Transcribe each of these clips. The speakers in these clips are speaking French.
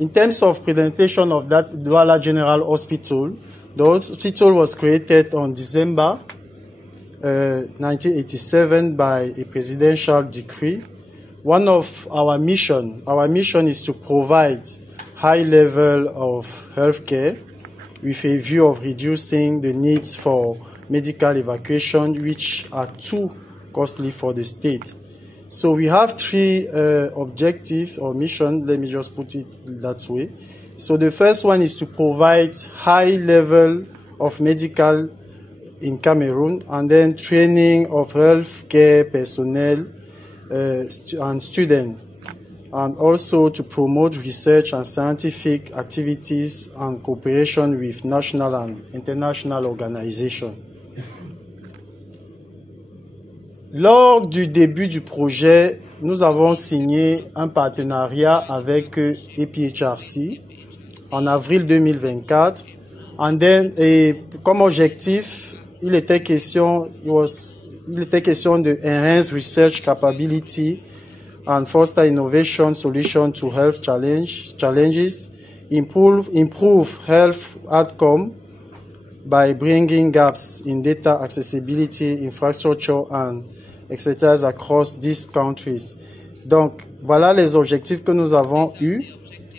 In terms of presentation of that Douala General Hospital, the hospital was created on December 1987 by a presidential decree. One of our mission is to provide high level of healthcare with a view of reducing the needs for medical evacuation, which are too costly for the state. So we have three objectives or mission, let me just put it that way. So the first one is to provide high level of medical in Cameroon, and then training of healthcare personnel and students, and also to promote research and scientific activities and cooperation with national and international organizations. Lors du début du projet, nous avons signé un partenariat avec EPHRC en avril 2024. Et comme objectif, il était question de enhance research capability and foster innovation solution to health challenges, improve health outcome by bringing gaps in data accessibility, infrastructure and expertise across these countries. Donc, voilà les objectifs que nous avons eus.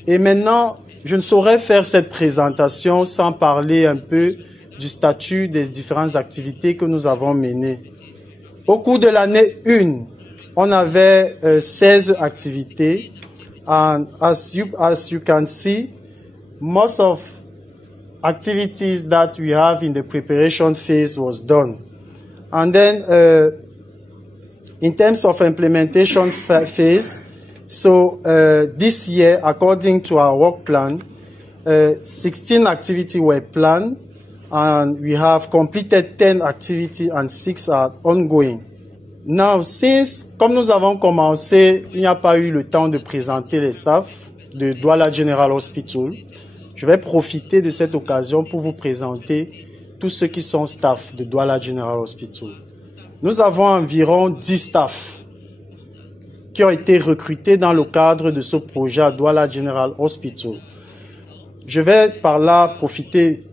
Et maintenant, je ne saurais faire cette présentation sans parler un peu du statut des différentes activités que nous avons menées. Au cours de l'année 1, on avait 16 activités. And as you can see, most of activities that we have in the preparation phase was done. And then, in terms of implementation phase, so this year, according to our work plan, 16 activities were planned, and we have completed 10 activities and 6 are ongoing. Now, since, comme nous avons commencé, il n'y a pas eu le temps de présenter les staffs de Douala General Hospital, je vais profiter de cette occasion pour vous présenter tous ceux qui sont staff de Douala General Hospital. Nous avons environ 10 staffs qui ont été recrutés dans le cadre de ce projet à Douala General Hospital. Je vais par là profiter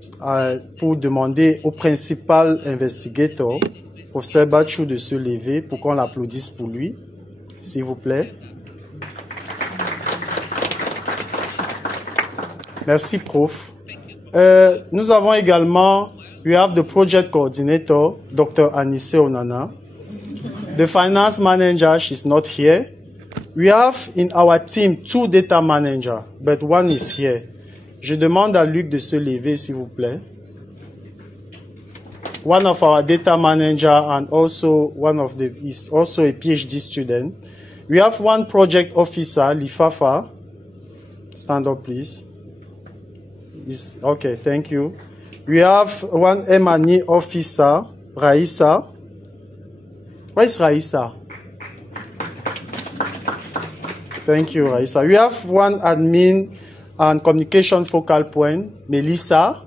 pour demander au principal investigator, professeur Bachou, de se lever pour qu'on l'applaudisse pour lui, s'il vous plaît. Merci, prof. Nous avons également, we have the project coordinator, Dr. Anisse Onana. The finance manager, she's not here. We have in our team 2 data managers, but one is here. Je demande à Luc de se lever, s'il vous plaît. One of our data manager and also is also a PhD student. We have one project officer, Lifafa. Stand up, please. Okay, thank you. We have one M&E officer, Raissa. Where is Raissa? Thank you, Raissa. We have one admin and communication focal point, Melissa.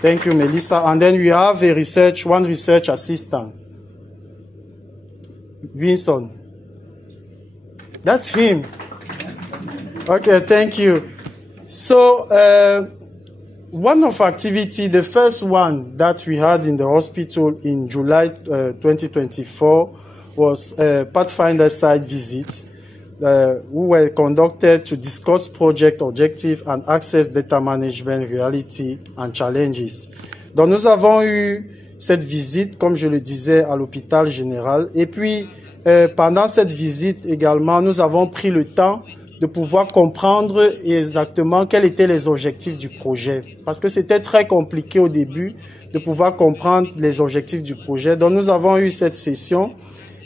Thank you, Melissa. And then we have one research assistant, Winston. That's him. Okay, thank you. So, one of activity, the first one that we had in the hospital in July 2024 was a Pathfinder site visit. Who were conducted to discuss project objective and access data management reality and challenges. Donc nous avons eu cette visite, comme je le disais, à l'hôpital général. Et puis, pendant cette visite également, nous avons pris le temps de pouvoir comprendre exactement quels étaient les objectifs du projet. Parce que c'était très compliqué au début de pouvoir comprendre les objectifs du projet. Donc nous avons eu cette session.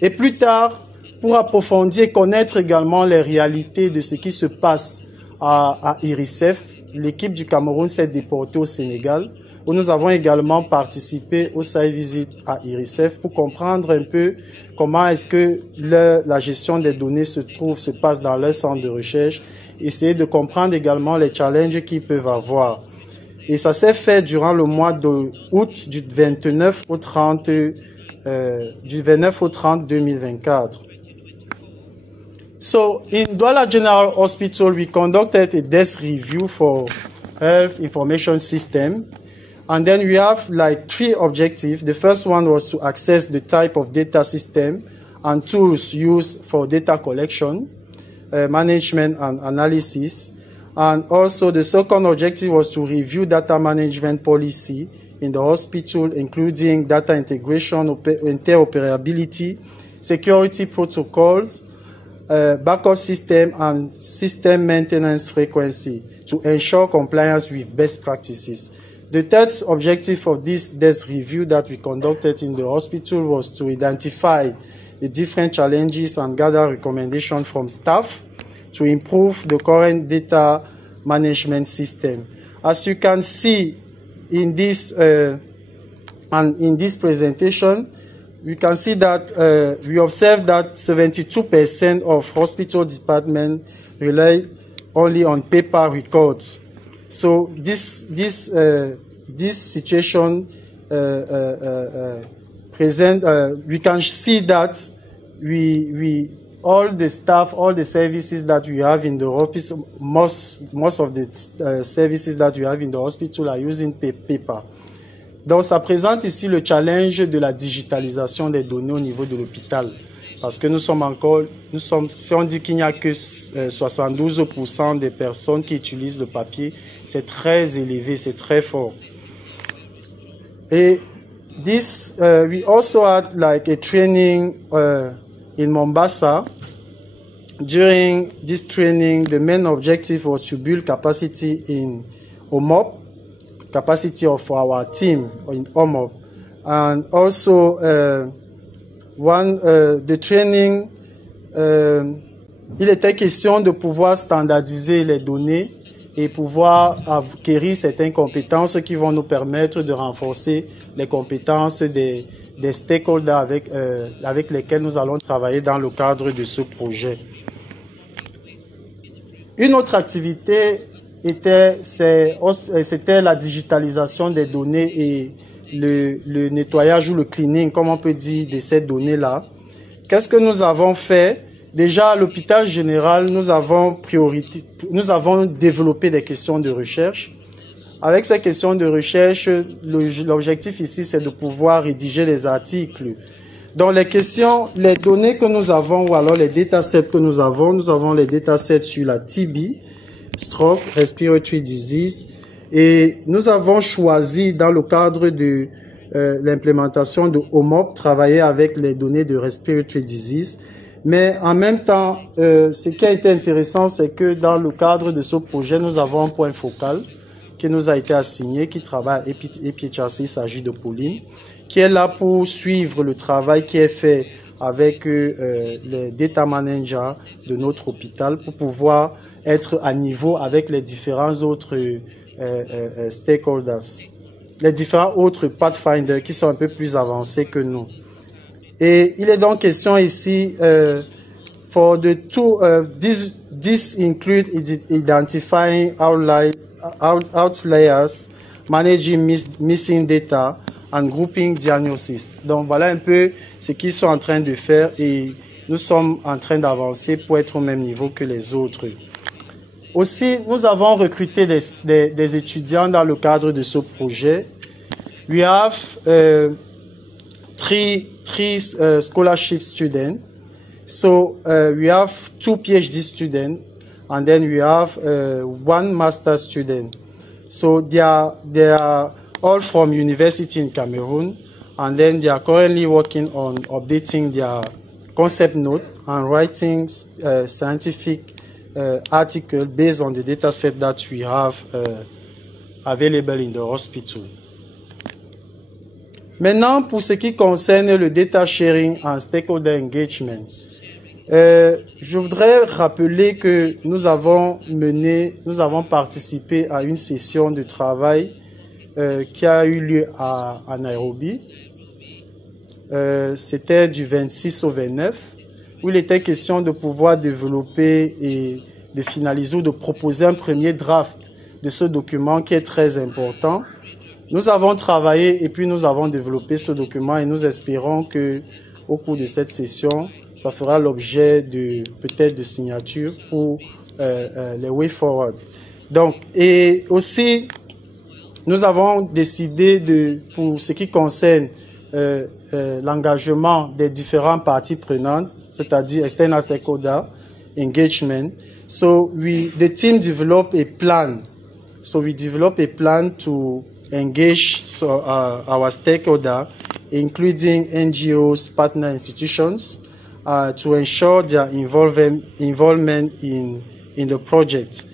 Et plus tard, pour approfondir et connaître également les réalités de ce qui se passe à IRICEF, l'équipe du Cameroun s'est déportée au Sénégal, où nous avons également participé au site visit à IRICEF pour comprendre un peu comment est-ce que la gestion des données se passe dans leur centre de recherche, essayer de comprendre également les challenges qu'ils peuvent avoir. Et ça s'est fait durant le mois d'août du 29 au 30 2024. So in Douala General Hospital, we conducted a desk review for health information system. And then we have like 3 objectives. The first one was to access the type of data system and tools used for data collection, management and analysis. And also the second objective was to review data management policy in the hospital, including data integration, interoperability, security protocols, backup system and system maintenance frequency to ensure compliance with best practices. The third objective of this desk review that we conducted in the hospital was to identify the different challenges and gather recommendations from staff to improve the current data management system. As you can see in this and in this presentation, we can see that we observe that 72% of hospital departments rely only on paper records. So this situation we can see that all the staff, all the services that we have in the office, most of the services that we have in the hospital are using paper. Donc, ça présente ici le challenge de la digitalisation des données au niveau de l'hôpital. Parce que si on dit qu'il n'y a que 72% des personnes qui utilisent le papier, c'est très élevé, c'est très fort. Et we also had like a training in Mombasa. During this training, the main objective was to build capacity in OMOP, capacity of our team in OMOP. And also, the training, il était question de pouvoir standardiser les données et pouvoir acquérir certaines compétences qui vont nous permettre de renforcer les compétences des stakeholders avec lesquels nous allons travailler dans le cadre de ce projet. Une autre activité c'était la digitalisation des données et le nettoyage ou le cleaning, comme on peut dire, de ces données-là. Qu'est-ce que nous avons fait? Déjà, à l'hôpital général, nous avons développé des questions de recherche. Avec ces questions de recherche, l'objectif ici, c'est de pouvoir rédiger les articles. Dans les données que nous avons, ou alors les datasets que nous avons les datasets sur la TB, stroke, respiratory disease, et nous avons choisi dans le cadre de l'implémentation de OMOP, travailler avec les données de respiratory disease. Mais en même temps, ce qui a été intéressant, c'est que dans le cadre de ce projet, nous avons un point focal qui nous a été assigné, qui travaille à EPHRC, il s'agit de Pauline, qui est là pour suivre le travail qui est fait avec les data managers de notre hôpital pour pouvoir être à niveau avec les différents autres stakeholders, les différents autres pathfinders qui sont un peu plus avancés que nous. Et il est donc question ici, for the two, this include identifying outliers, managing missing data, and grouping diagnosis. Donc voilà un peu ce qu'ils sont en train de faire et nous sommes en train d'avancer pour être au même niveau que les autres. Aussi, nous avons recruté des étudiants dans le cadre de ce projet. We have three scholarship students. So we have 2 PhD students and then we have 1 master student. So they are all from university in Cameroon, and then they are currently working on updating their concept note and writing scientific article based on the data set that we have available in the hospital. Maintenant, pour ce qui concerne le data sharing and stakeholder engagement, je voudrais rappeler que nous avons participé à une session de travail qui a eu lieu à Nairobi. C'était du 26 au 29, où il était question de pouvoir développer et de finaliser ou de proposer un premier draft de ce document qui est très important. Nous avons travaillé et puis nous avons développé ce document et nous espérons que au cours de cette session, ça fera l'objet de peut-être de signatures pour les way forward. Donc, et aussi, nous avons décidé pour ce qui concerne l'engagement des différentes parties prenantes, c'est-à-dire external stakeholder engagement. So the team developed a plan. So we developed a plan to engage our stakeholder, including NGOs, partner institutions, to ensure their involvement in the project.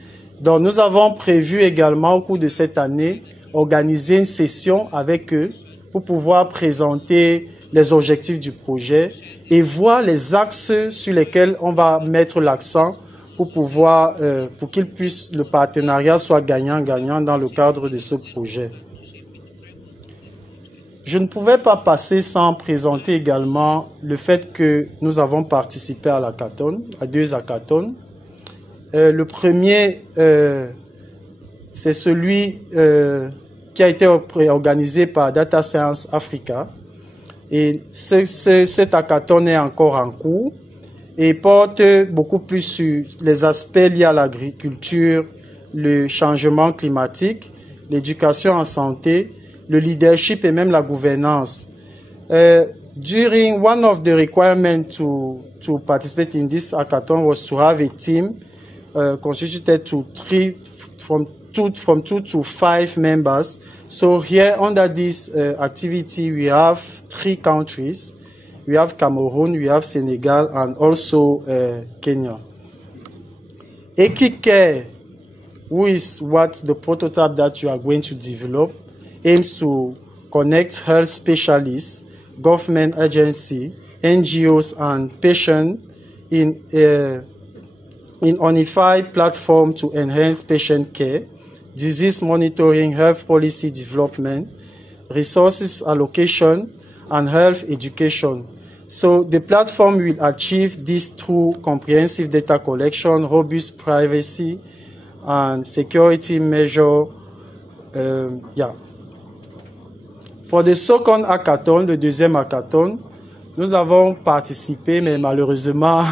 Donc, nous avons prévu également au cours de cette année organiser une session avec eux pour pouvoir présenter les objectifs du projet et voir les axes sur lesquels on va mettre l'accent pour pouvoir, pour qu'il puisse, le partenariat soit gagnant-gagnant dans le cadre de ce projet. Je ne pouvais pas passer sans présenter également le fait que nous avons participé à l'hackathon, à 2 hackathons. Le premier, c'est celui qui a été organisé par Data Science Africa. Et cet hackathon est encore en cours et porte beaucoup plus sur les aspects liés à l'agriculture, le changement climatique, l'éducation en santé, le leadership et même la gouvernance. During one of the requirements to participate in this hackathon was to have a team constituted from 2 to 5 members. So here under this activity, we have 3 countries. We have Cameroon, we have Senegal, and also Kenya. EquiCare, who is what the prototype that you are going to develop, aims to connect health specialists, government agencies, NGOs, and patients in unified platform to enhance patient care, disease monitoring, health policy development, resources allocation, and health education. So the platform will achieve this through comprehensive data collection, robust privacy, and security measure. For the second hackathon, le deuxième hackathon, nous avons participé, mais malheureusement,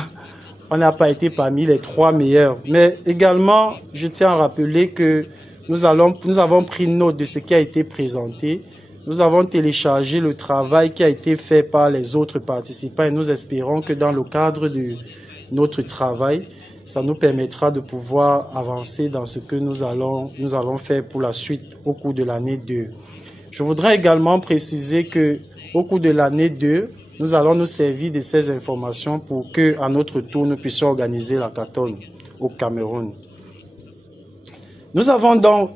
on n'a pas été parmi les 3 meilleurs. Mais également, je tiens à rappeler que nous avons pris note de ce qui a été présenté. Nous avons téléchargé le travail qui a été fait par les autres participants et nous espérons que dans le cadre de notre travail, ça nous permettra de pouvoir avancer dans ce que nous allons faire pour la suite au cours de l'année 2. Je voudrais également préciser que au cours de l'année 2, nous allons nous servir de ces informations pour que, à notre tour, nous puissions organiser l'hackathon au Cameroun. Nous avons donc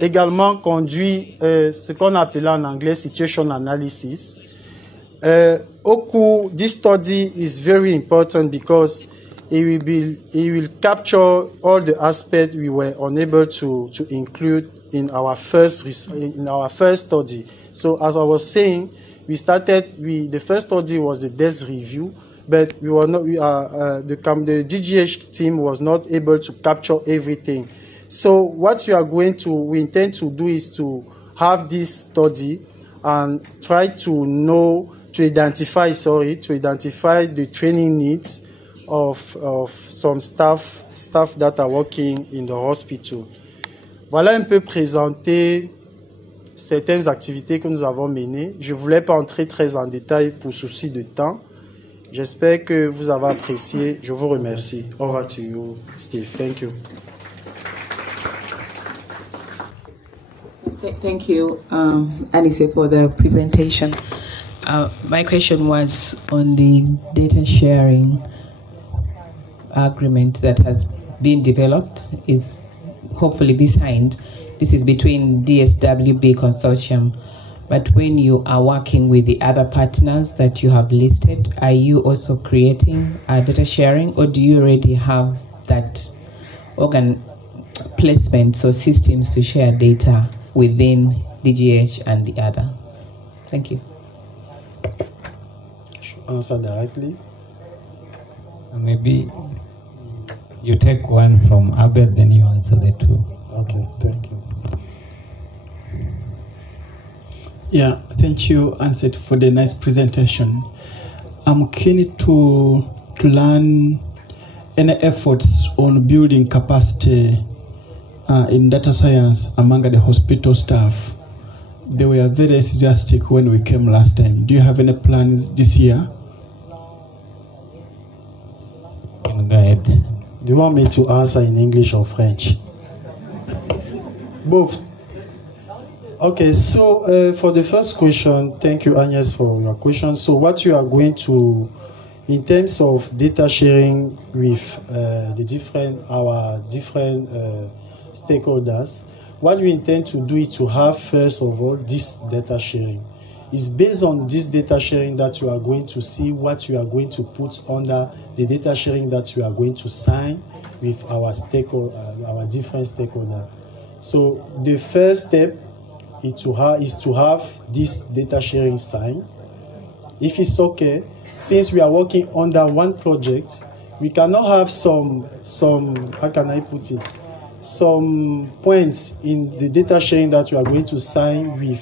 également conduit ce qu'on appelle en anglais situation analysis. Au cours, this study is very important because it will capture all the aspects we were unable to include in our first study. So as I was saying, the first study was the desk review, but we were not. The DGH team was not able to capture everything. So what we intend to do is to have this study and try to identify the training needs of some staff that are working in the hospital. Voilà un peu présenter certaines activités que nous avons menées. Je ne voulais pas entrer très en détail pour souci de temps. J'espère que vous avez apprécié. Je vous remercie. Over to you, Steve. Thank you. Thank you, Anise, for the presentation. My question was on the data sharing agreement that has been developed, is hopefully be signed. This is between DSWB Consortium. But when you are working with the other partners that you have listed, are you also creating data sharing, or do you already have that placements or systems to share data within DGH and the other? Thank you. Answer directly. Maybe you take one from Abel, then you answer the 2. Okay, thank you. Yeah, thank you, Anset, for the nice presentation. I'm keen to learn any efforts on building capacity in data science among the hospital staff. They were very enthusiastic when we came last time. Do you have any plans this year? Go ahead. Do you want me to answer in English or French? Both. Okay, so for the first question, thank you, Agnes, for your question. So what you are going to, in terms of data sharing with our different stakeholders, what we intend to do is to have, first of all, this data sharing. It's based on this data sharing that you are going to see what you are going to put under the data sharing that you are going to sign with our our different stakeholders. So the first step is to have this data sharing signed. If it's okay, since we are working under one project, we cannot have some how can I put it? Some points in the data sharing that you are going to sign with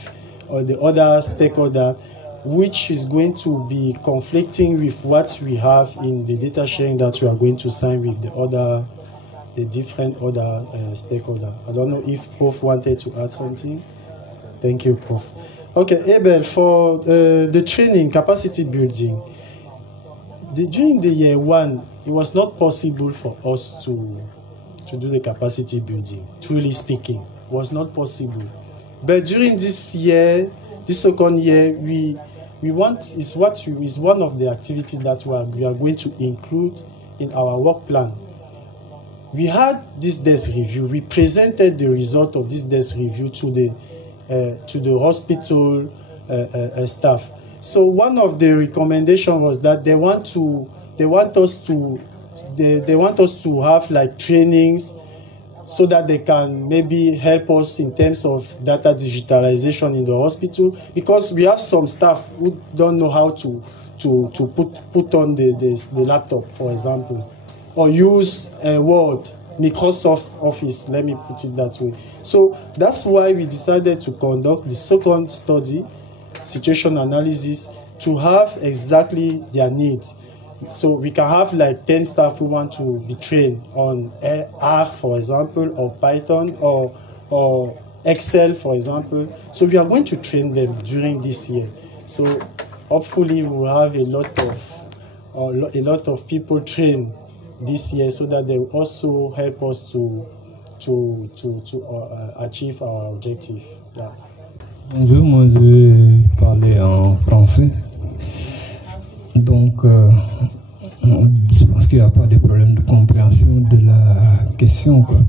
or the other stakeholder, which is going to be conflicting with what we have in the data sharing that you are going to sign with the different other stakeholder. I don't know if Prof wanted to add something. Thank you, Prof. Okay, Abel, for the training, capacity building, during the year one, it was not possible for us to do the capacity building, truly speaking. It was not possible. But during this year, this second year, we want, is one of the activities that we are going to include in our work plan. We had this desk review. We presented the result of this desk review to the hospital staff. So one of the recommendations was that they want us to have like trainings so that they can maybe help us in terms of data digitalization in the hospital, because we have some staff who don't know how to put on the laptop, for example, or use Word, Microsoft Office, let me put it that way. So that's why we decided to conduct the second study, situation analysis, to have exactly their needs. So we can have like 10 staff who want to be trained on R, for example, or Python, or Excel, for example. So we are going to train them during this year. So hopefully we will have a lot of people trained this year, so that they will also help us to achieve our objective. Yeah. Bonjour, moi je vais parler en français. Donc, je pense qu'il n'y a pas de problème de compréhension de la question, quoi.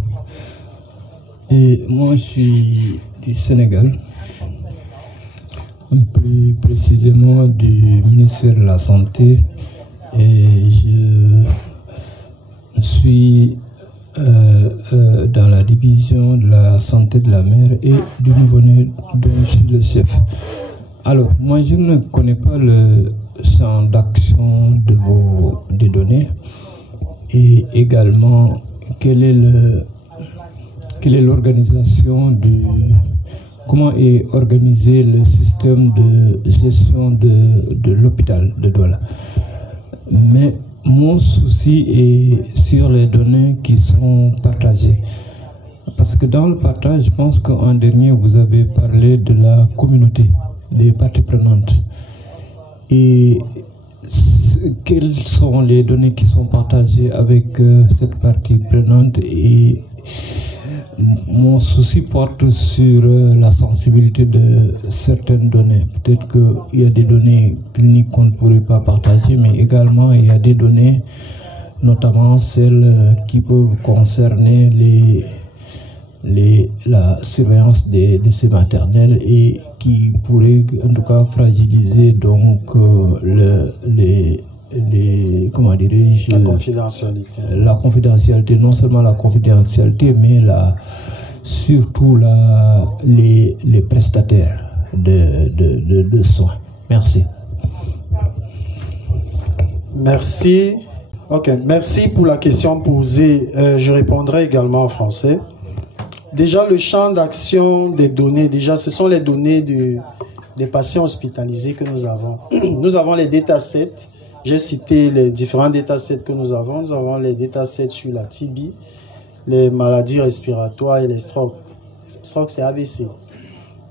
Et moi, je suis du Sénégal, plus précisément du ministère de la Santé, et je suis dans la division de la santé de la mère et du nouveau-né, dont je suis le chef. Alors, moi, je ne connais pas le champ d'action des données, et également quelle est l'organisation comment est organisé le système de gestion de l'hôpital de Douala. Mais mon souci est sur les données qui sont partagées. Parce que dans le partage, je pense qu'en dernier, vous avez parlé de la communauté, des parties prenantes. Et quelles sont les données qui sont partagées avec cette partie prenante? Et mon souci porte sur la sensibilité de certaines données. Peut-être qu'il y a des données cliniques qu'on ne pourrait pas partager, mais également il y a des données, notamment celles qui peuvent concerner la surveillance des décès maternels, et qui pourraient en tout cas fragiliser donc comment dirais-je, la confidentialité, non seulement la confidentialité, mais surtout les prestataires de soins. Merci. Merci. Ok, merci pour la question posée. Je répondrai également en français. Déjà, le champ d'action des données, ce sont les données des patients hospitalisés que nous avons. Nous avons les datasets J'ai cité les différents datasets que nous avons. Nous avons les datasets sur la TB, les maladies respiratoires et les strokes. Stroke, c'est AVC.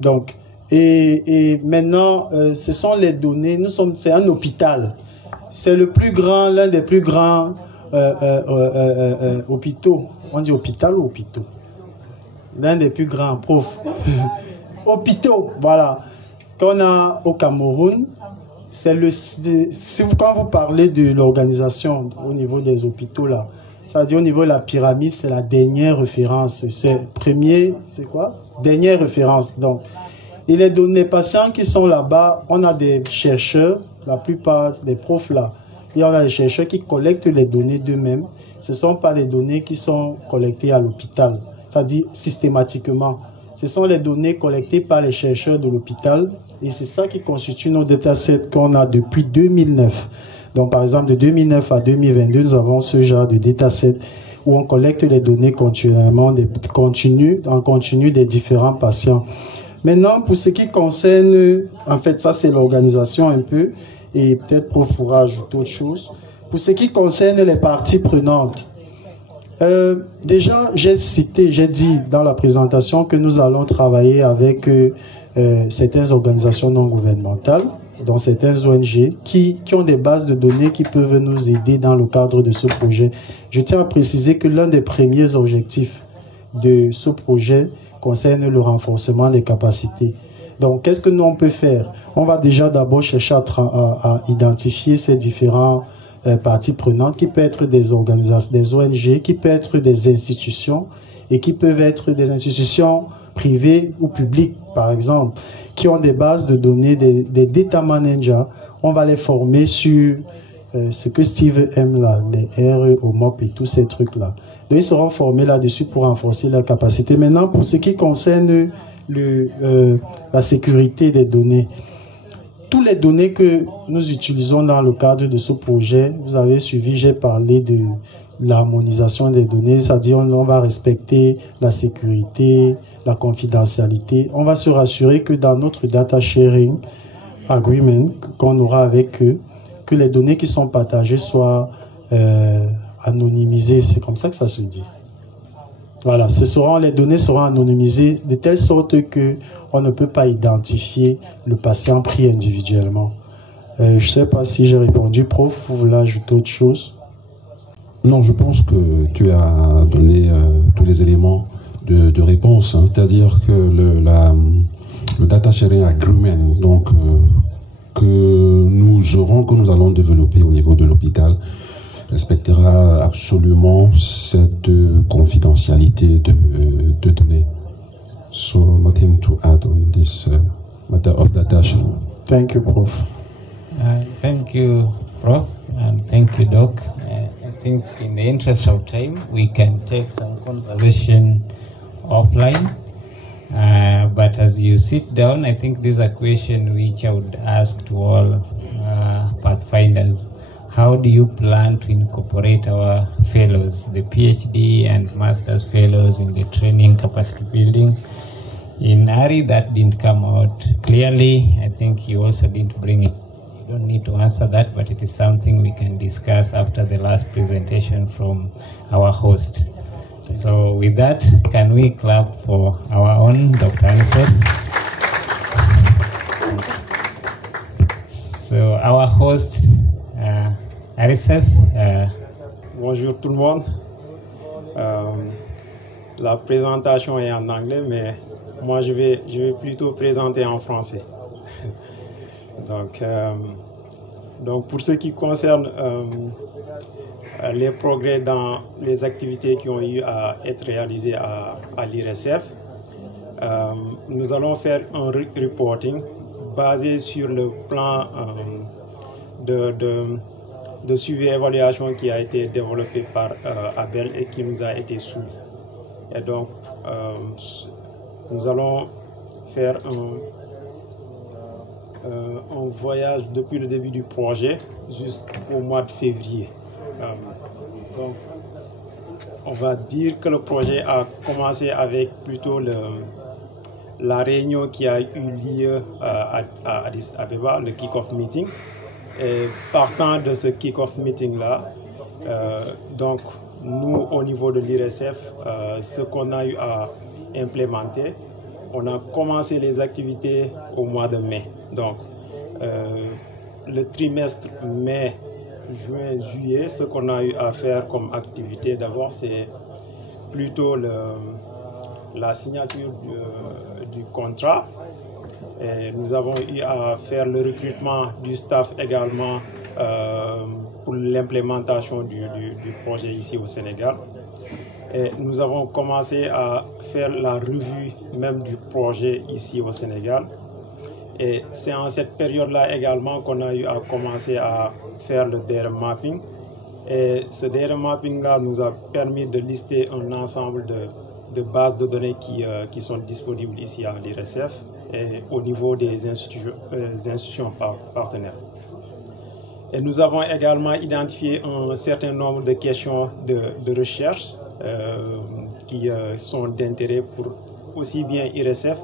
Donc, et maintenant, ce sont les données. C'est un hôpital. C'est le plus grand, l'un des plus grands hôpitaux. On dit hôpital ou hôpitaux? L'un des plus grands, prof. Hôpitaux, voilà. Qu'on a au Cameroun, quand vous parlez de l'organisation au niveau des hôpitaux là, c'est-à-dire au niveau de la pyramide, c'est la dernière référence. C'est quoi? Dernière référence. Donc, et les patients qui sont là-bas, on a des chercheurs, la plupart des profs là, et on a des chercheurs qui collectent les données d'eux-mêmes. Ce ne sont pas les données qui sont collectées à l'hôpital, c'est-à-dire systématiquement. Ce sont les données collectées par les chercheurs de l'hôpital et c'est ça qui constitue nos datasets qu'on a depuis 2009. Donc, par exemple, de 2009 à 2022, nous avons ce genre de dataset où on collecte les données continuellement, en continu des différents patients. Maintenant, pour ce qui concerne, en fait, ça c'est l'organisation un peu, et peut-être Prof pourra ajouter autre chose. Pour ce qui concerne les parties prenantes, déjà, j'ai dit dans la présentation que nous allons travailler avec certaines organisations non gouvernementales, dont certaines ONG, qui ont des bases de données qui peuvent nous aider dans le cadre de ce projet. Je tiens à préciser que l'un des premiers objectifs de ce projet concerne le renforcement des capacités. Donc, qu'est-ce que nous on peut faire? On va déjà d'abord chercher à identifier ces différents parties prenantes qui peuvent être des organisations, des ONG, qui peuvent être des institutions et qui peuvent être des institutions privées ou publiques, par exemple, qui ont des bases de données, des data managers. On va les former sur ce que Steve aime là, les R, OMOP et tous ces trucs-là. Donc, ils seront formés là-dessus pour renforcer leur capacité. Maintenant, pour ce qui concerne la sécurité des données, toutes les données que nous utilisons dans le cadre de ce projet, vous avez suivi, j'ai parlé de l'harmonisation des données, c'est-à-dire on va respecter la sécurité, la confidentialité. On va se rassurer que dans notre data sharing agreement qu'on aura avec eux, que les données qui sont partagées soient anonymisées. C'est comme ça que ça se dit. Voilà, les données seront anonymisées de telle sorte que on ne peut pas identifier le patient pris individuellement. Je ne sais pas si j'ai répondu, Prof, vous voulez ajouter autre chose? Non, je pense que tu as donné tous les éléments de réponse, hein. C'est-à-dire que le data sharing agreement, donc que nous allons développer au niveau de l'hôpital, respectera absolument cette confidentialité de données. So nothing to add on this matter of data sharing. Thank you, Prof. Thank you, Prof, and thank you, Doc. I think in the interest of time, we can take some conversation offline. But as you sit down, I think this is a question which I would ask to all Pathfinders. How do you plan to incorporate our fellows, the PhD and Master's fellows, in the training capacity building? In ARI, that didn't come out clearly. I think you also didn't bring it. You don't need to answer that, but it is something we can discuss after the last presentation from our host. So with that, can we clap for our own Dr. Alfred? So our host, Arisef. Bonjour tout le monde. La présentation est en anglais, mais moi je vais plutôt présenter en français. Donc pour ce qui concerne les progrès dans les activités qui ont eu à être réalisées à l'IRSF, nous allons faire un reporting basé sur le plan de suivi et évaluation qui a été développé par Abel et qui nous a été soumis. Et donc, nous allons faire un voyage depuis le début du projet jusqu'au mois de février. Donc, on va dire que le projet a commencé avec plutôt la réunion qui a eu lieu à Addis Abeba, le kick-off meeting. Et partant de ce kick-off meeting-là, donc nous, au niveau de l'IRSF, ce qu'on a eu à implémenter, on a commencé les activités au mois de mai. Donc, le trimestre mai, juin, juillet, ce qu'on a eu à faire comme activité, d'abord, c'est plutôt la signature du contrat. Et nous avons eu à faire le recrutement du staff également pour l'implémentation du projet ici au Sénégal. Et nous avons commencé à faire la revue même du projet ici au Sénégal. Et c'est en cette période-là également qu'on a eu à commencer à faire le data mapping. Et ce data mapping-là nous a permis de lister un ensemble de bases de données qui sont disponibles ici à l'IRSF et au niveau des institutions partenaires. Et nous avons également identifié un certain nombre de questions de recherche qui sont d'intérêt pour aussi bien l'IRSF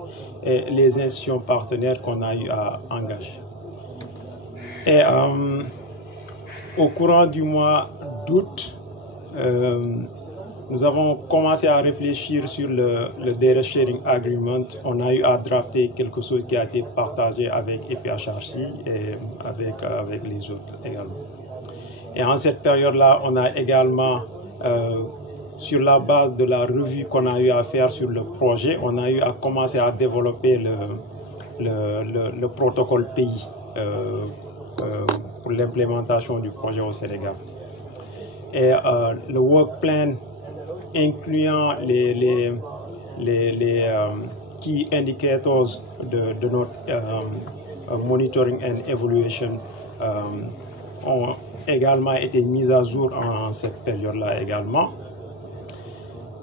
et les institutions partenaires qu'on a eu à engager. Et au courant du mois d'août, nous avons commencé à réfléchir sur le Data Sharing Agreement. On a eu à drafter quelque chose qui a été partagé avec EPHRC et avec les autres également. Et en cette période-là, on a également, sur la base de la revue qu'on a eu à faire sur le projet, on a eu à commencer à développer le protocole pays pour l'implémentation du projet au Sénégal. Et le work plan incluant les key indicators de notre monitoring and evaluation ont également été mis à jour en cette période-là également.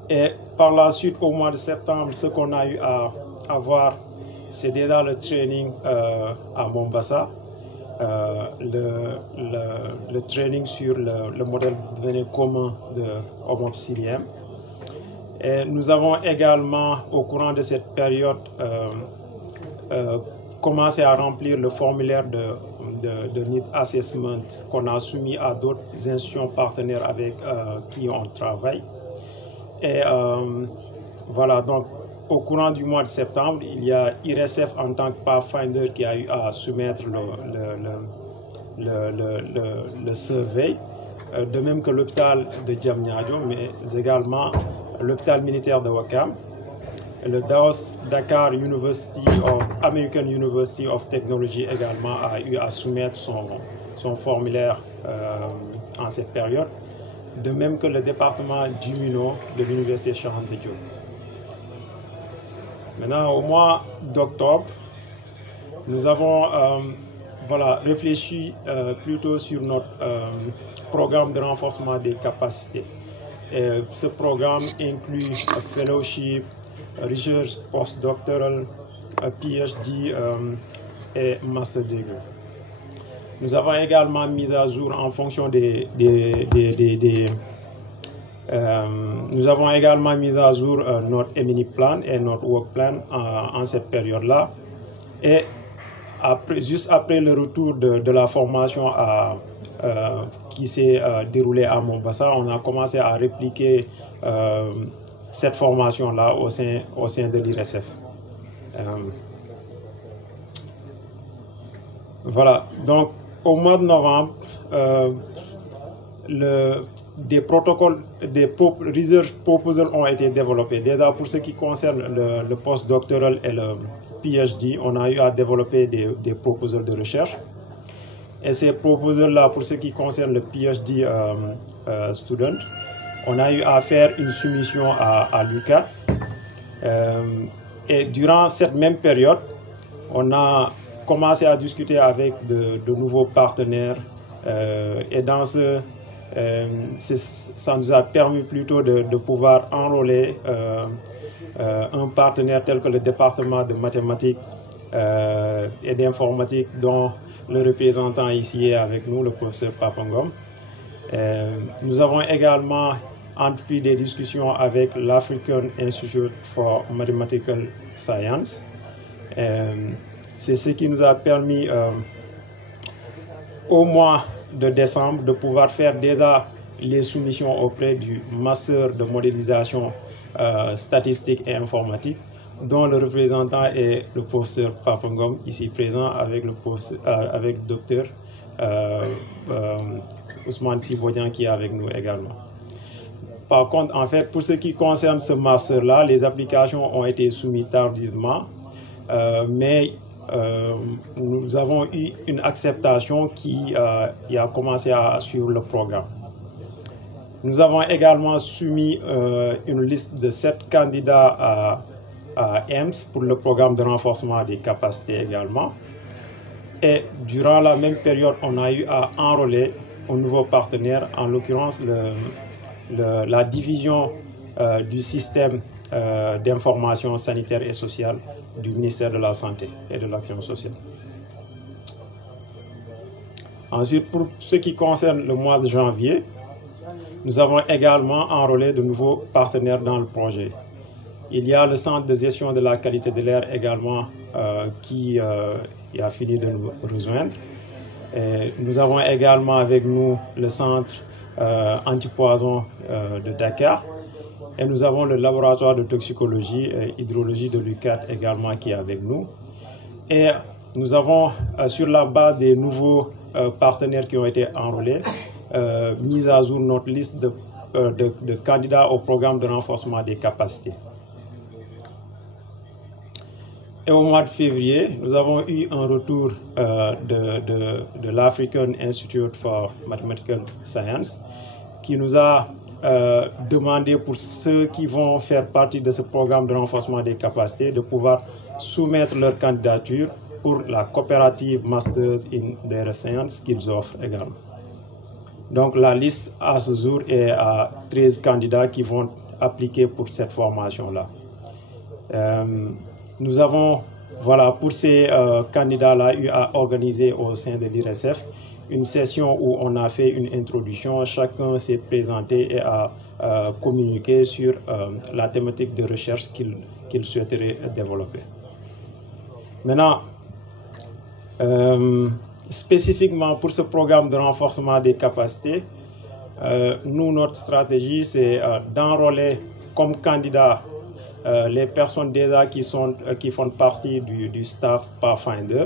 Et par la suite, au mois de septembre, ce qu'on a eu à avoir, c'est déjà le training à Mombasa, le training sur le modèle de données commun de OMOP-CIRIEM. Et nous avons également, au courant de cette période, commencé à remplir le formulaire de Need Assessment qu'on a soumis à d'autres institutions partenaires avec qui on travaille. Et voilà, donc au courant du mois de septembre, il y a IRSF en tant que Pathfinder qui a eu à soumettre le survey, de même que l'hôpital de Diamniadio, mais également l'hôpital militaire de Ouakam. Le Dakar American University of Technology également a eu à soumettre son formulaire en cette période, de même que le département d'Immuno de l'Université Cheikh Anta Diop. Maintenant, au mois d'octobre, nous avons réfléchi plutôt sur notre programme de renforcement des capacités. Et ce programme inclut un fellowship, research postdoctoral, PhD et master degree. Nous avons également mis à jour en fonction nous avons également mis à jour notre Emini plan et notre work plan en cette période-là. Et juste après le retour de la formation qui s'est déroulée à Mombasa, on a commencé à répliquer cette formation-là au sein de l'IRSF. Voilà, donc au mois de novembre, des protocoles, des research proposals ont été développés. Déjà pour ce qui concerne le postdoctoral et le PhD, on a eu à développer des proposals de recherche. Et ces proposals-là, pour ce qui concerne le PhD student, on a eu à faire une soumission à l'UQAT. Et durant cette même période, on a commencé à discuter avec de nouveaux partenaires. Et dans ça nous a permis plutôt de pouvoir enrôler un partenaire tel que le département de mathématiques et d'informatique, dont le représentant ici est avec nous, le professeur Papangom. Nous avons également entrepris des discussions avec l'African Institute for Mathematical Science. C'est ce qui nous a permis au mois de décembre, de pouvoir faire déjà les soumissions auprès du master de modélisation statistique et informatique, dont le représentant est le professeur Papangom, ici présent avec le docteur Ousmane Sibodian qui est avec nous également. Par contre, en fait, pour ce qui concerne ce master-là, les applications ont été soumises tardivement, mais nous avons eu une acceptation qui a commencé à suivre le programme. Nous avons également soumis une liste de 7 candidats à EMS pour le programme de renforcement des capacités également. Et durant la même période, on a eu à enrôler un nouveau partenaire, en l'occurrence la division du système d'information sanitaire et sociale du ministère de la Santé et de l'Action sociale. Ensuite, pour ce qui concerne le mois de janvier, nous avons également enrôlé de nouveaux partenaires dans le projet. Il y a le Centre de gestion de la qualité de l'air également qui a fini de nous rejoindre. Et nous avons également avec nous le Centre antipoison de Dakar. Et nous avons le laboratoire de toxicologie et hydrologie de l'UQAT également qui est avec nous. Et nous avons, sur la base des nouveaux partenaires qui ont été enrôlés, mis à jour notre liste de candidats au programme de renforcement des capacités. Et au mois de février, nous avons eu un retour de l'African Institute for Mathematical Science qui nous a demandé pour ceux qui vont faire partie de ce programme de renforcement des capacités de pouvoir soumettre leur candidature pour la coopérative Masters in Data Science qu'ils offrent également. Donc la liste à ce jour est à 13 candidats qui vont appliquer pour cette formation-là. Nous avons, voilà, pour ces candidats-là, eu à organiser au sein de l'IRSF une session où on a fait une introduction. Chacun s'est présenté et a communiqué sur la thématique de recherche qu'il souhaiterait développer. Maintenant, spécifiquement pour ce programme de renforcement des capacités, nous, notre stratégie, c'est d'enrôler comme candidats les personnes déjà qui font partie du staff Pathfinder,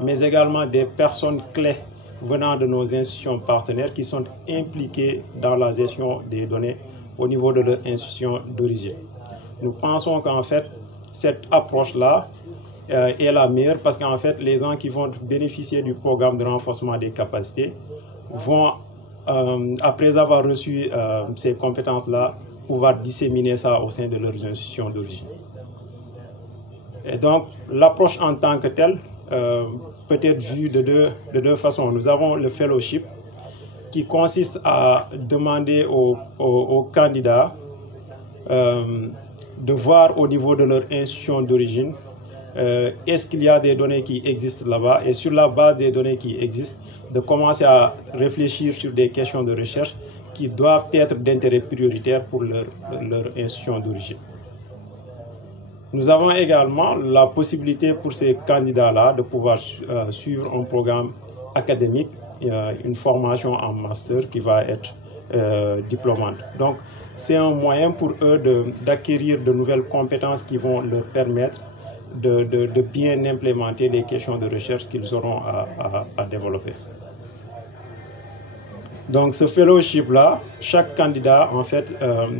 mais également des personnes clés venant de nos institutions partenaires qui sont impliquées dans la gestion des données au niveau de leur institution d'origine. Nous pensons qu'en fait, cette approche-là est la meilleure parce qu'en fait, les gens qui vont bénéficier du programme de renforcement des capacités vont, après avoir reçu ces compétences-là, pouvoir disséminer ça au sein de leurs institutions d'origine. Et donc, l'approche en tant que telle peut être vue de deux façons. Nous avons le fellowship qui consiste à demander aux candidats de voir au niveau de leur institution d'origine est-ce qu'il y a des données qui existent là-bas, et sur la base des données qui existent, de commencer à réfléchir sur des questions de recherche qui doivent être d'intérêt prioritaire pour leur institution d'origine. Nous avons également la possibilité pour ces candidats-là de pouvoir suivre un programme académique, une formation en master qui va être diplômante. Donc, c'est un moyen pour eux d'acquérir de nouvelles compétences qui vont leur permettre de bien implémenter les questions de recherche qu'ils auront à développer. Donc, ce fellowship-là, chaque candidat, en fait,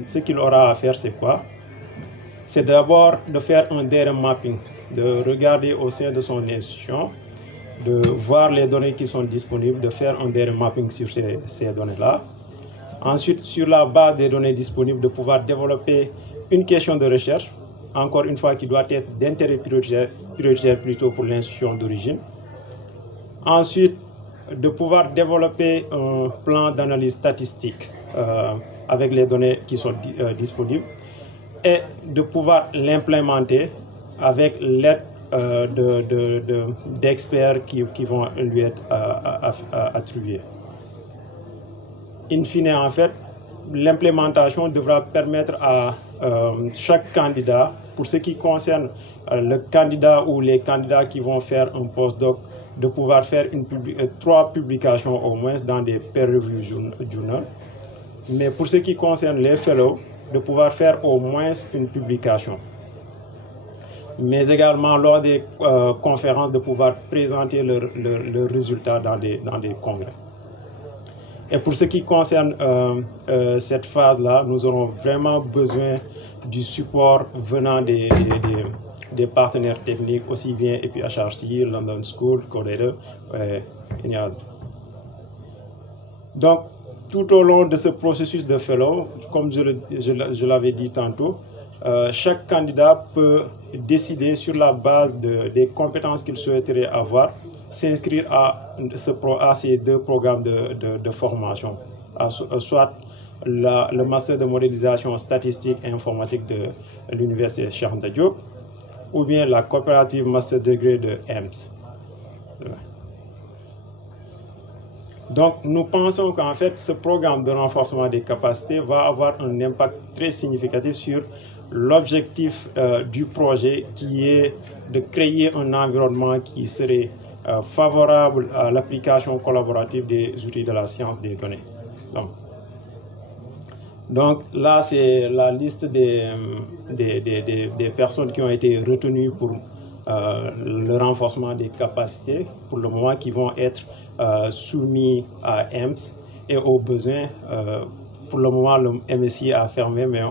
ce qu'il aura à faire, c'est quoi? C'est d'abord de faire un DRM mapping, de regarder au sein de son institution, de voir les données qui sont disponibles, de faire un DRM mapping sur ces données-là. Ensuite, sur la base des données disponibles, de pouvoir développer une question de recherche, encore une fois, qui doit être d'intérêt prioritaire plutôt pour l'institution d'origine. Ensuite, de pouvoir développer un plan d'analyse statistique avec les données qui sont disponibles et de pouvoir l'implémenter avec l'aide d'experts qui vont lui être attribués. In fine, en fait, l'implémentation devra permettre à chaque candidat, pour ce qui concerne le candidat ou les candidats qui vont faire un postdoc, de pouvoir faire 3 publications au moins dans des peer-review journals. Mais pour ce qui concerne les fellows, de pouvoir faire au moins une publication. Mais également lors des conférences, de pouvoir présenter leurs résultats dans des congrès. Et pour ce qui concerne cette phase-là, nous aurons vraiment besoin du support venant des partenaires techniques, aussi bien EPHRC, London School, Coder, INEAD. Donc, tout au long de ce processus de fellow, comme je l'avais dit tantôt, chaque candidat peut décider sur la base des compétences qu'il souhaiterait avoir, s'inscrire à ces 2 programmes de formation, soit le master de modélisation statistique et informatique de l'université Cheikh Anta Diop, ou bien la coopérative master degré de EMS. Donc, nous pensons qu'en fait, ce programme de renforcement des capacités va avoir un impact très significatif sur l'objectif du projet, qui est de créer un environnement qui serait favorable à l'application collaborative des outils de la science des données. Donc là, c'est la liste des personnes qui ont été retenues pour le renforcement des capacités, pour le moment, qui vont être soumis à EMS et aux besoins. Pour le moment, le MSI a fermé, mais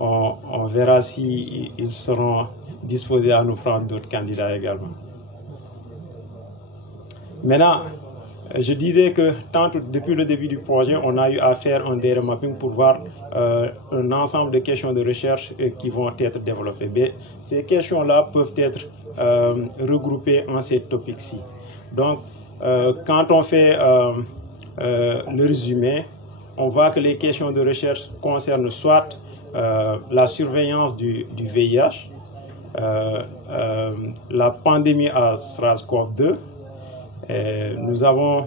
on verra si ils seront disposés à nous prendre d'autres candidats également. Maintenant, je disais que depuis le début du projet, on a eu à faire un data mapping pour voir un ensemble de questions de recherche qui vont être développées. Mais ces questions-là peuvent être regroupées en ces topics-ci. Donc, quand on fait le résumé, on voit que les questions de recherche concernent soit la surveillance du VIH, la pandémie à SARS-CoV-2, nous avons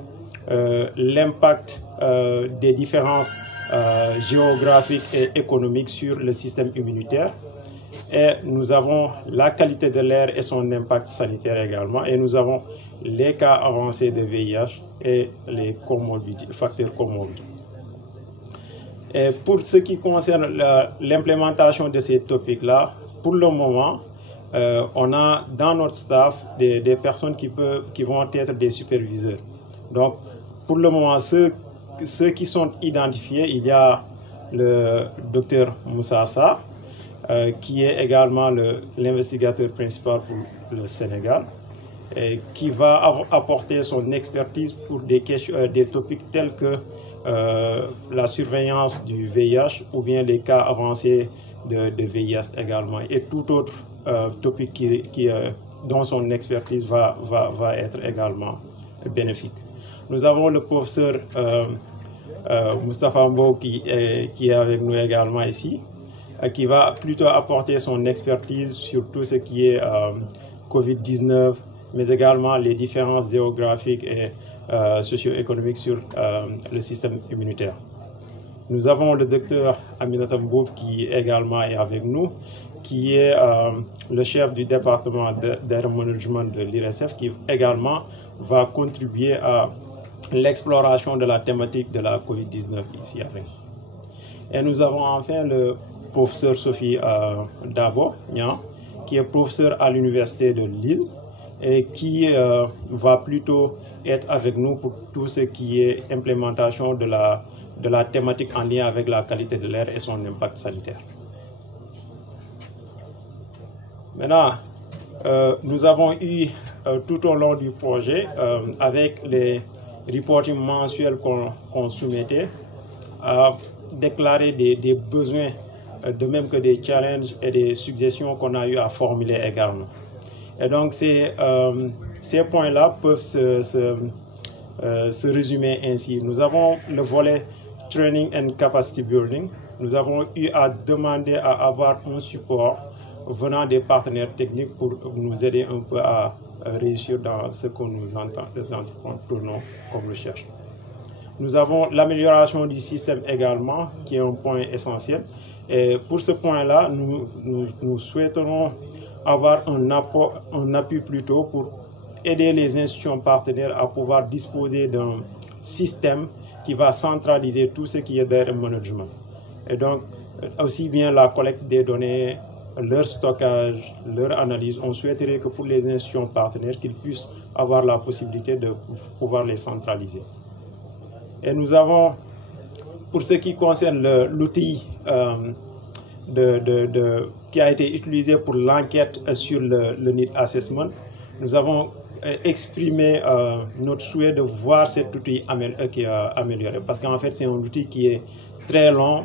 l'impact des différences géographiques et économiques sur le système immunitaire, et nous avons la qualité de l'air et son impact sanitaire également, et nous avons les cas avancés de VIH et les facteurs comorbides. Et pour ce qui concerne l'implémentation de ces topics-là, pour le moment, on a dans notre staff des personnes qui vont être des superviseurs. Donc, pour le moment, ceux qui sont identifiés, il y a le docteur Moussa Sarr, qui est également l'investigateur principal pour le Sénégal, et qui va apporter son expertise pour des topics tels que la surveillance du VIH ou bien les cas avancés de VIH également, et tout autre topic dont son expertise va être également bénéfique. Nous avons le professeur Moustapha Mbow qui est avec nous également ici, qui va plutôt apporter son expertise sur tout ce qui est Covid-19, mais également les différences géographiques et socio-économiques sur le système immunitaire. Nous avons le docteur Aminata Mboub qui également est avec nous, qui est le chef du département d'air management de l'IRSF, qui également va contribuer à l'exploration de la thématique de la COVID-19 ici avec nous. Et nous avons enfin le professeur Sophie Dabo, qui est professeur à l'université de Lille et qui va plutôt être avec nous pour tout ce qui est implémentation de la thématique en lien avec la qualité de l'air et son impact sanitaire. Maintenant, nous avons eu tout au long du projet, avec les reportings mensuels qu'on soumettait, à déclarer des besoins, de même que des challenges et des suggestions qu'on a eu à formuler également. Et donc, ces points-là peuvent se résumer ainsi. Nous avons le volet Training and Capacity Building. Nous avons eu à demander à avoir un support venant des partenaires techniques pour nous aider un peu à réussir dans ce que nous tournons comme recherche. Nous avons l'amélioration du système également, qui est un point essentiel. Et pour ce point-là, nous souhaiterons avoir un appui plutôt pour aider les institutions partenaires à pouvoir disposer d'un système qui va centraliser tout ce qui est data management. Et donc, aussi bien la collecte des données, leur stockage, leur analyse, on souhaiterait que pour les institutions partenaires, qu'ils puissent avoir la possibilité de pouvoir les centraliser. Et nous avons, pour ce qui concerne l'outil qui a été utilisé pour l'enquête sur le need assessment, nous avons exprimé notre souhait de voir cet outil amélioré, parce qu'en fait c'est un outil qui est très long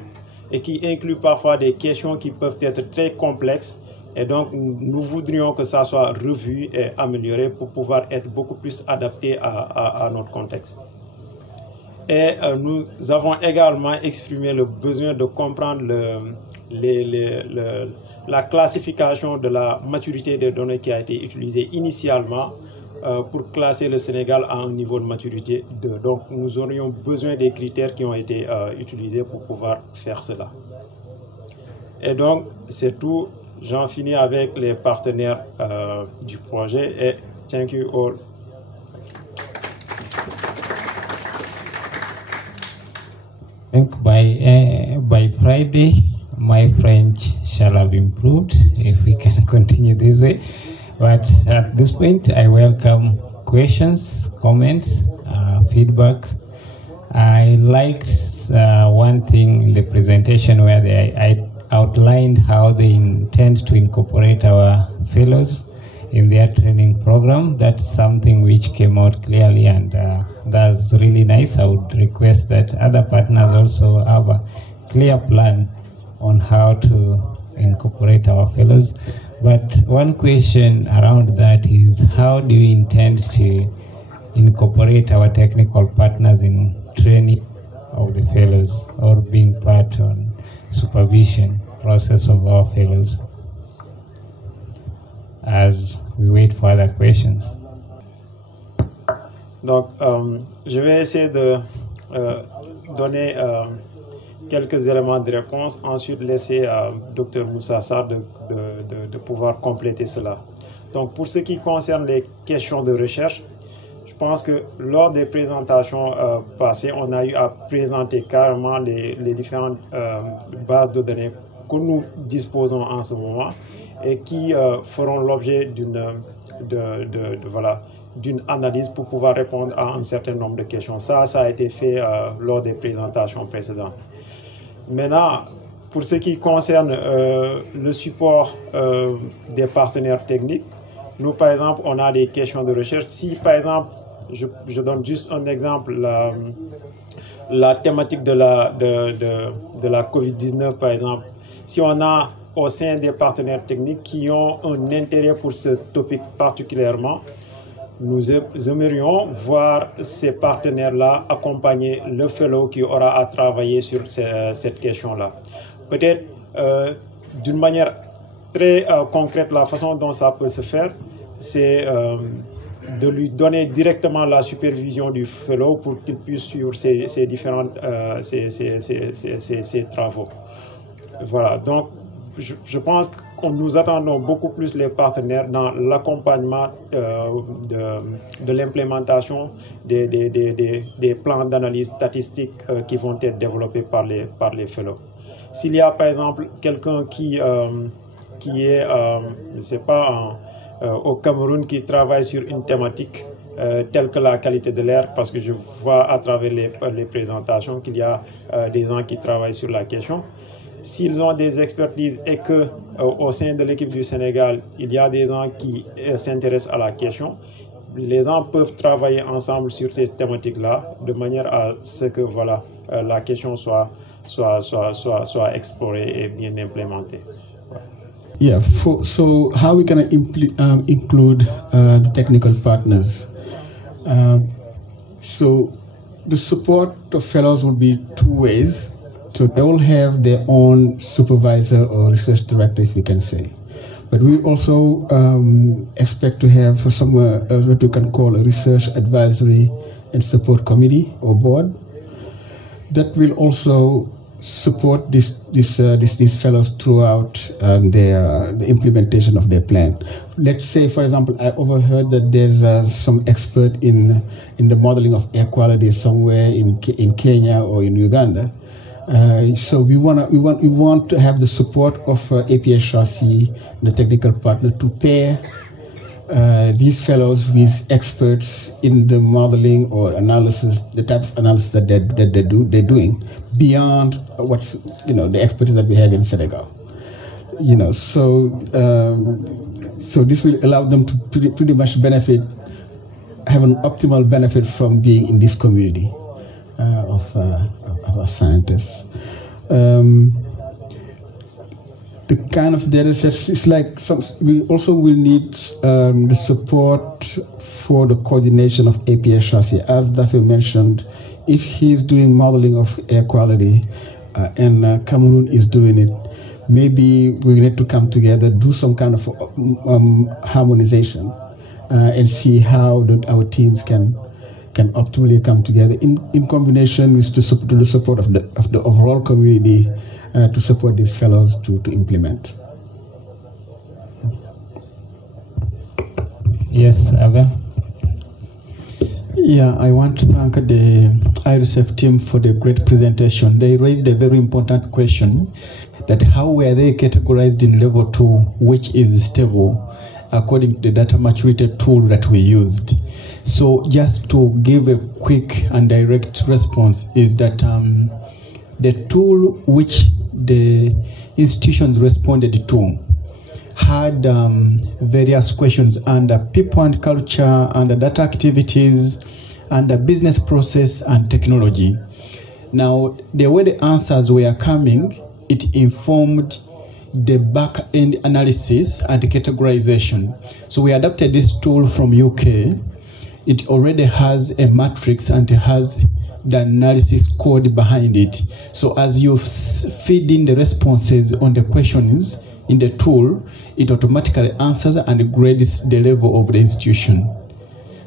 et qui inclut parfois des questions qui peuvent être très complexes, et donc nous voudrions que ça soit revu et amélioré pour pouvoir être beaucoup plus adapté à notre contexte. Et nous avons également exprimé le besoin de comprendre la classification de la maturité des données qui a été utilisée initialement pour classer le Sénégal à un niveau de maturité 2. Donc nous aurions besoin des critères qui ont été utilisés pour pouvoir faire cela. Et donc c'est tout. J'en finis avec les partenaires du projet et thank you all. I think by Friday, my French shall have improved if we can continue this way. But at this point, I welcome questions, comments, feedback. I liked one thing in the presentation where I outlined how they intend to incorporate our fellows in their training program. That's something which came out clearly, and that's really nice. I would request that other partners also have a clear plan on how to incorporate our fellows. But one question around that is, how do you intend to incorporate our technical partners in training of the fellows, or being part on supervision process of our fellows, as we wait for other questions? Donc, je vais essayer de donner quelques éléments de réponse, ensuite laisser Dr Moussa Sarr de pouvoir compléter cela. Donc, pour ce qui concerne les questions de recherche, je pense que lors des présentations passées, on a eu à présenter carrément les différentes bases de données que nous disposons en ce moment et qui feront l'objet d'une analyse pour pouvoir répondre à un certain nombre de questions. Ça a été fait lors des présentations précédentes. Maintenant, pour ce qui concerne le support des partenaires techniques, nous, par exemple, on a des questions de recherche. Si, par exemple, je donne juste un exemple, la thématique de la COVID-19, par exemple, si on a au sein des partenaires techniques qui ont un intérêt pour ce topic particulièrement, nous aimerions voir ces partenaires-là accompagner le fellow qui aura à travailler sur cette question-là. Peut-être d'une manière très concrète, la façon dont ça peut se faire, c'est de lui donner directement la supervision du fellow pour qu'il puisse suivre ses travaux. Voilà, donc je pense que nous attendons beaucoup plus les partenaires dans l'accompagnement de l'implémentation des plans d'analyse statistique qui vont être développés par les fellows. S'il y a par exemple quelqu'un qui est, je ne sais pas, au Cameroun qui travaille sur une thématique telle que la qualité de l'air, parce que je vois à travers les présentations qu'il y a des gens qui travaillent sur la question. S'ils ont des expertises et que au sein de l'équipe du Sénégal, il y a des gens qui s'intéressent à la question, les gens peuvent travailler ensemble sur ces thématiques-là de manière à ce que la question soit explorée et bien implémentée. Yeah, so how we can include the technical partners? So the support of fellows would be two ways. So they will have their own supervisor or research director, if we can say. But we also expect to have what we can call a research advisory and support committee or board that will also support these fellows throughout the implementation of their plan. Let's say, for example, I overheard that there's some expert in the modeling of air quality somewhere in Kenya or in Uganda. So we want to have the support of APHRC, the technical partner, to pair these fellows with experts in the modeling or analysis, the type of analysis that they're doing beyond what's the expertise that we have in Senegal. So this will allow them to pretty much have an optimal benefit from being in this community of our scientists. The kind of data sets is like we also will need the support for the coordination of APHRC. As Daphne mentioned, if he's doing modeling of air quality and Cameroon is doing it, maybe we need to come together, do some kind of harmonization, and see how our teams can optimally come together in combination with the support of the overall community to support these fellows to implement. Yes, Abel. Yeah, I want to thank the IRSF team for the great presentation. They raised a very important question, that how were they categorized in level 2, which is stable, according to the data maturity tool that we used. So just to give a quick and direct response is that the tool which the institutions responded to had various questions under people and culture, under data activities, under business process and technology. Now, the way the answers were coming, it informed the back-end analysis and the categorization. So we adapted this tool from UK. It already has a matrix and it has the analysis code behind it. So as you feed in the responses on the questions in the tool, it automatically answers and grades the level of the institution.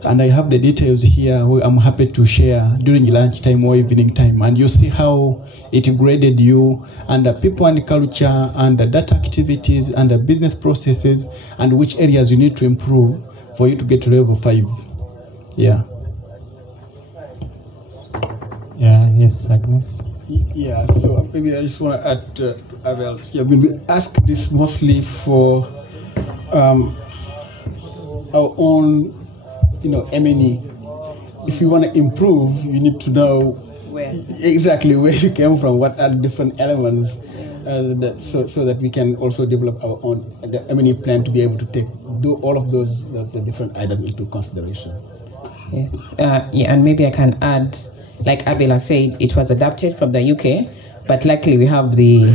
And I have the details here. I'm happy to share during lunchtime or evening time. And you see how it graded you under people and culture, under data activities, under business processes, and which areas you need to improve for you to get to level 5. Yeah. Yeah, yes, Agnes. Yeah, so maybe I just want to add to Abel. Yeah, we ask this mostly for our own, M&E. If you want to improve, you need to know exactly where you came from, what are the different elements, so that we can also develop our own M&E plan to be able to do all of those the different items into consideration. Yes, and maybe I can add, like Abela said, it was adapted from the UK, but luckily we have the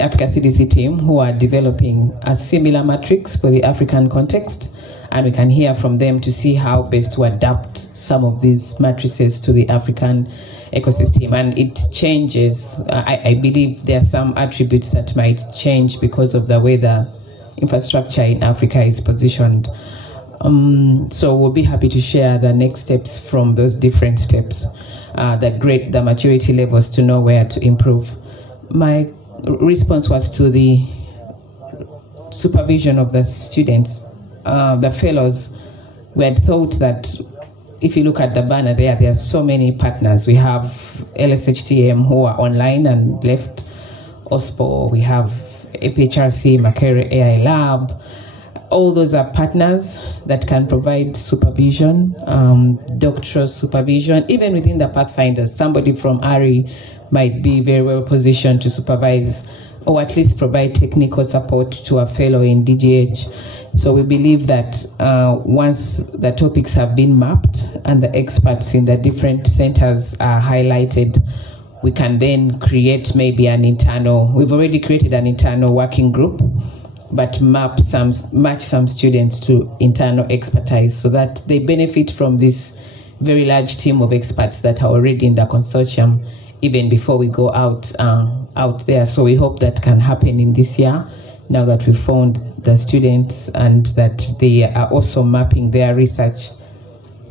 Africa CDC team who are developing a similar matrix for the African context, and we can hear from them to see how best to adapt some of these matrices to the African ecosystem. And it changes. I believe there are some attributes that might change because of the way the infrastructure in Africa is positioned. So we'll be happy to share the next steps from those different steps, the maturity levels to know where to improve. My response was to the supervision of the students, the fellows. We had thought that if you look at the banner there are so many partners. We have LSHTM who are online and left, OSPO, we have APHRC, Makere AI Lab. All those are partners that can provide supervision, doctoral supervision. Even within the Pathfinders, somebody from ARI might be very well positioned to supervise or at least provide technical support to a fellow in DGH. So we believe that once the topics have been mapped and the experts in the different centers are highlighted, we can then create maybe we've already created an internal working group, but match some students to internal expertise so that they benefit from this very large team of experts that are already in the consortium even before we go out there. So we hope that can happen in this year, now that we found the students and that they are also mapping their research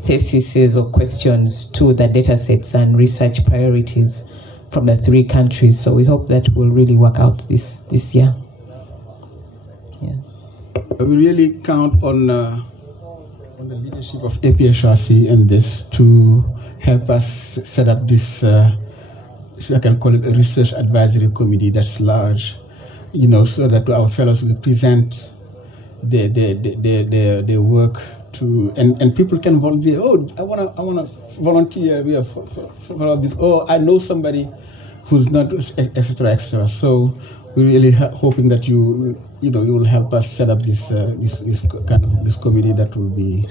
theses or questions to the data sets and research priorities. from the 3 countries. So we hope that will really work out this year. Yeah. We really count on the leadership of APHRC and this to help us set up this, so I can call it a research advisory committee that's large, so that our fellows will present their work to, and people can volunteer. Oh, I wanna volunteer for this. Oh, I know somebody who's not, etc. So we're really hoping that you will help us set up this committee that will be